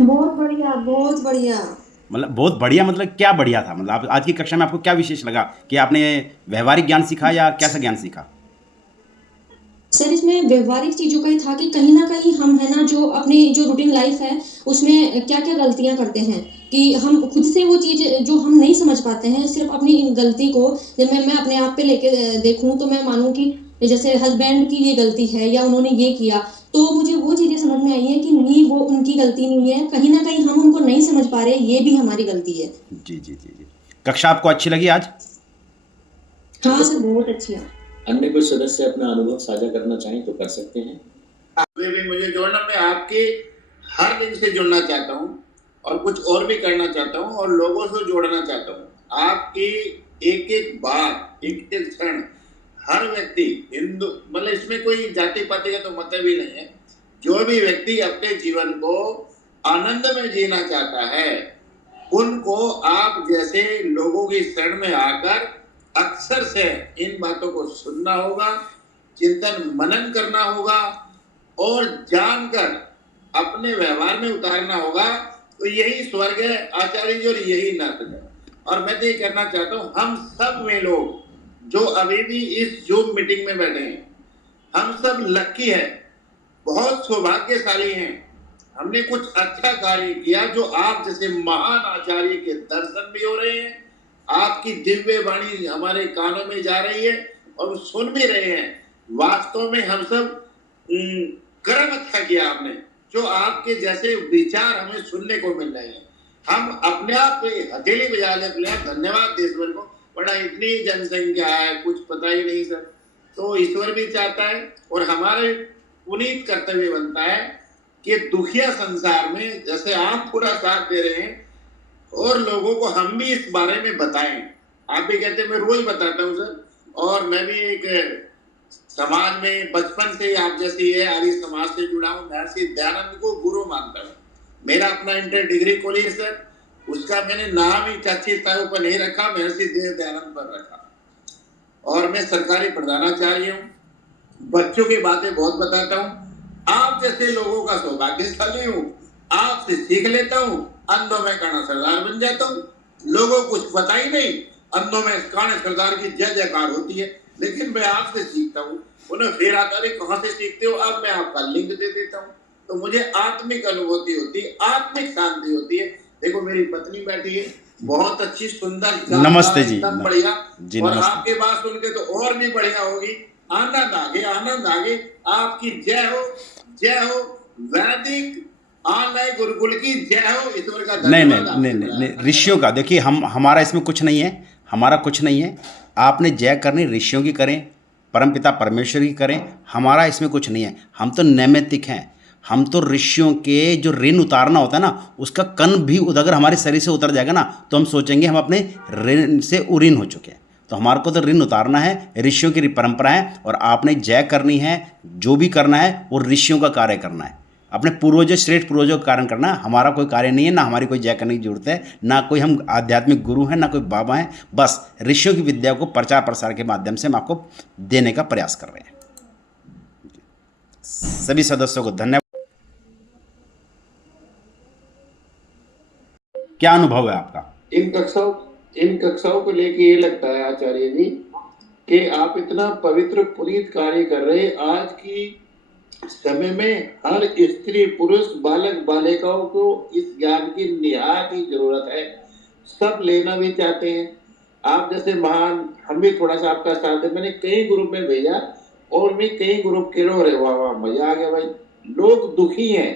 बहुत बढ़िया, बहुत बढ़िया। मतलब बहुत बढ़िया, मतलब क्या बढ़िया था? मतलब आप आज की कक्षा में आपको क्या विशेष लगा कि आपने व्यवहारिक ज्ञान सीखा या कैसा ज्ञान सीखा? सर, इसमें व्यवहारिक चीज़ों का ही था कि कहीं न कहीं हम है ना, जो अपनी जो रूटीन लाइफ़ है, उसमें क्या-क्या गलतियाँ करते हैं, कि हम खुद से वो चीज़ जो हम नहीं समझ पाते हैं, सिर्फ़ अपनी इन गलती को जब मैं अपने आप पे लेके देखूँ, तो मैं मानूँ कि जैसे हस्बैंड की ये गलती है या उन्होंने ये किया, तो मुझे वो चीज़ें समझ में आई हैं कि नहीं, वो उनकी गलती नहीं है, कहीं न कहीं हम उनको नहीं समझ पा रहे, ये भी हमारी गलती है। जी, जी, जी, जी। कक्षा आपको अच्छी लगी आज? हाँ सर, बहुत अच्छी है। अन्य कोई सदस्य अपना अनुभव साझा करना चाहें तो कर सकते हैं। अभी भी मुझे जोड़ना, मैं आपके हर दिन से जुड़ना चाहता हूँ और कुछ और भी करना चाहता हूँ और लोगों से जोड़ना चाहता हूँ। आपकी एक एक बात, एक एक क्षण, हर व्यक्ति हिंदू, मतलब इसमें कोई जाति पाति का तो मतलब ही नहीं है। जो भी व्यक्ति अपने जीवन को आनंद में जीना चाहता है, उनको आप जैसे लोगों की शरण में आकर अक्सर से इन बातों को सुनना होगा, चिंतन मनन करना होगा और जानकर अपने व्यवहार में उतारना होगा। तो यही स्वर्ग है आचार्य जी, और यही नर्क है। और मैं तो ये कहना चाहता हूँ, हम सब वे लोग जो अभी भी इस जूम मीटिंग में बैठे हैं, हम सब लक्की है, बहुत सौभाग्यशाली हैं। हमने कुछ अच्छा कार्य किया, जो आप जैसे महान आचार्य के दर्शन भी हो रहे हैं, आपकी दिव्य वाणी हमारे कानों में जा रही है और सुन भी रहे हैं। वास्तव में हम सब कर्म अच्छा किया आपने, जो आपके जैसे विचार हमें सुनने को मिल रहे हैं। हम अपने आप पे हथेली बजा ले अपने आप धन्यवाद दे ईश्वर को, बड़ा इतनी जनसंख्या है, कुछ पता ही नहीं सर। तो ईश्वर भी चाहता है और हमारे पुनीत कर्तव्य बनता है कि दुखिया संसार में जैसे आप पूरा साथ दे रहे हैं और लोगों को हम भी इस बारे में बताएं। आप भी कहते हैं, मैं रोज बताता हूँ सर। और मैं भी एक समाज में बचपन से ही आप जैसी है आर्य समाज से जुड़ा हूँ। महर्षि दयानंद को गुरु मानता हूँ। मेरा अपना इंटर डिग्री कॉलेज सर, उसका मैंने नाम ही चाची ताऊ पर नहीं रखा, महर्षि देव दयानंद पर रखा। और मैं सरकारी प्रधानाचार्य हूँ, बच्चों की बातें बहुत बताता हूँ। आप जैसे लोगों का सौभाग्यशाली हूँ, आपसे सीख लेता हूँ। अंधों में काना सरदार बन जाता हूँ। लोगों को कुछ पता ही नहीं, अंधों में काने सरदार की जय जयकार होती है, लेकिन मैं आपसे सीखता हूँ। उन्हें फिर आता है, कहाँ से सीखते हो? अब मैं आपका लिंक दे देता हूँ, तो मुझे आत्मिक अनुभूति होती है, आत्मिक शांति होती है। देखो मेरी पत्नी बैठी है, बहुत अच्छी सुंदर शानदार नमस्ते जी। एकदम बढ़िया। जी, और नमस्ते। आपके बात सुन के तो और भी बढ़िया होगी। आनंद आगे, आनंद आगे। आपकी जय हो, जय हो। वैदिक ऑनलाइन गुरुकुल की जय हो। ईश्वर का नहीं, नहीं, धन्यवाद नहीं, आपसे नहीं, बड़ा नहीं, ऋषियों धन्यवाद। का देखिए, हम हमारा इसमें कुछ नहीं है, हमारा कुछ नहीं है। आपने जय करनी ऋषियों की करें, परमपिता परमेश्वर की करें, हमारा इसमें कुछ नहीं है। हम तो नैमित्तिक हैं। हम तो ऋषियों के जो ऋण उतारना होता है ना, उसका कण भी अगर हमारे शरीर से उतर जाएगा ना, तो हम सोचेंगे हम अपने ऋण से उऋण हो चुके हैं। तो हमारे को तो ऋण उतारना है, ऋषियों की परंपरा है, और आपने जय करनी है। जो भी करना है वो ऋषियों का कार्य करना है, अपने पूर्वजों, श्रेष्ठ पूर्वजों का कारण करना। हमारा कोई कार्य नहीं है, ना हमारी कोई जय करने की जरूरत है, ना कोई हम आध्यात्मिक गुरु हैं, ना कोई बाबा हैं। बस ऋषियों की विद्या को प्रचार प्रसार के माध्यम से हम आपको देने का प्रयास कर रहे हैं। सभी सदस्यों को धन्यवाद। क्या अनुभव है आपका? इन कक्षाओं को लेके ये लगता है आचार्य जी कि आप इतना पवित्र पुनीत कार्य कर रहे हैं। आज की समय में हर स्त्री पुरुष बालक बालिकाओं को इस ज्ञान की निहायत ही जरूरत है। सब लेना भी चाहते हैं। आप जैसे महान, हम भी थोड़ा सा आपका साथ है। मैंने कई ग्रुप में भेजा और मैं कई ग्रुप के रो रहे, वाह वाह मजा आ गया भाई। लोग दुखी हैं,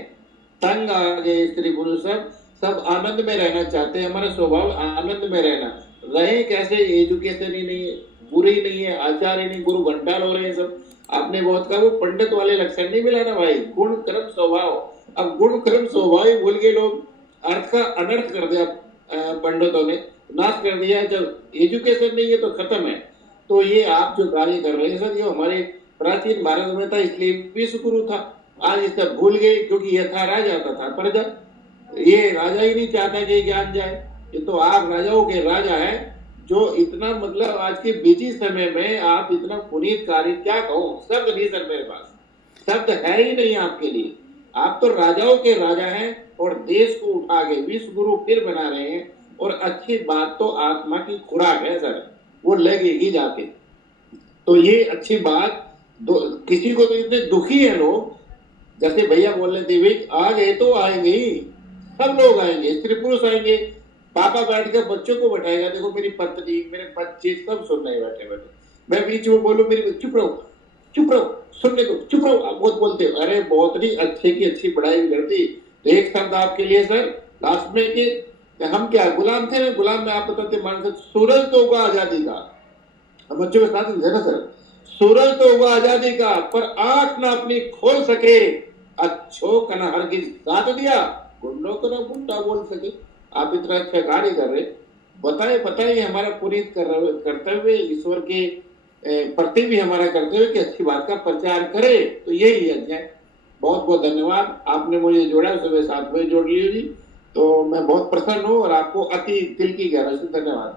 तंग आ गए, स्त्री पुरुष सब सब आनंद में रहना चाहते हैं। हमारा स्वभाव आनंद में रहना। रहे कैसे? एजुकेशन ही नहीं है, गुरु ही नहीं है, आचार्य नहीं, गुरु घंटाल हो रहे हैं सब। आपने बहुत कहा, वो पंडित वाले लक्षण नहीं मिला ना भाई, गुण कर्म स्वभाव। अब गुण कर्म स्वभाव ही भूल गए लोग। अर्थ का अनर्थ कर दिया पंडितों ने, नाश कर दिया। जब एजुकेशन नहीं है तो खत्म है। तो ये आप जो कार्य कर रहे हैं सर, ये हमारे प्राचीन भारत में था, इसलिए विश्व गुरु था। आज इसे भूल गए, क्योंकि यह था राजा था प्रजा। ये राजा ही नहीं चाहता कि ज्ञान जाए। ये तो आप राजाओं के राजा हैं, जो इतना मतलब आज के बिजी समय में आप इतना पुनीत कार्य, क्या कहूँ, शब्द नहीं सर मेरे पास, शब्द है ही नहीं आपके लिए। आप तो राजाओं के राजा हैं और देश को उठा के विश्व गुरु फिर बना रहे हैं। और अच्छी बात तो आत्मा की खुराक है सर, वो लगेगी जाके। तो ये अच्छी बात किसी को तो इतने दुखी है लोग, जैसे भैया बोल रहे थे आ गए तो आएंगे ही, सब लोग आएंगे, स्त्री पुरुष आएंगे। पापा बैठ कर बच्चों को बैठाएगा, देखो मेरी पत्नी मेरे बच्चे सब सुन रहे बैठे बैठे, मैं बीच में बोलूं मेरी चुप रहो चुप रहो, सुनने दो, चुप रहो। आप बहुत बोलते हो, अरे बहुत नहीं, अच्छे की अच्छी बड़ाई भी करती। तो एक शब्द आपके लिए सर लास्ट में कि हम क्या गुलाम थे ना, गुलाम में आप बताते मान सकते सूरज तो होगा आजादी का, हम बच्चों के साथ है ना सर, सूरज तो होगा आजादी का पर आंख ना अपनी खोल सके, अच्छो का ना हरगिज साथ दिया, गुंडों को ना गुंडा बोल सके। आप इतना अच्छा कार्य कर रहे, बताए बताए हमारा पूरी कर्तव्य ईश्वर के प्रति भी हमारा कर्तव्य कि अच्छी बात का प्रचार करे। तो यही है। बहुत बहुत धन्यवाद, आपने मुझे जोड़ा, सुबह 7 बजे जोड़ ली। तो मैं बहुत प्रसन्न हूँ और आपको अति दिल की गहराई से धन्यवाद।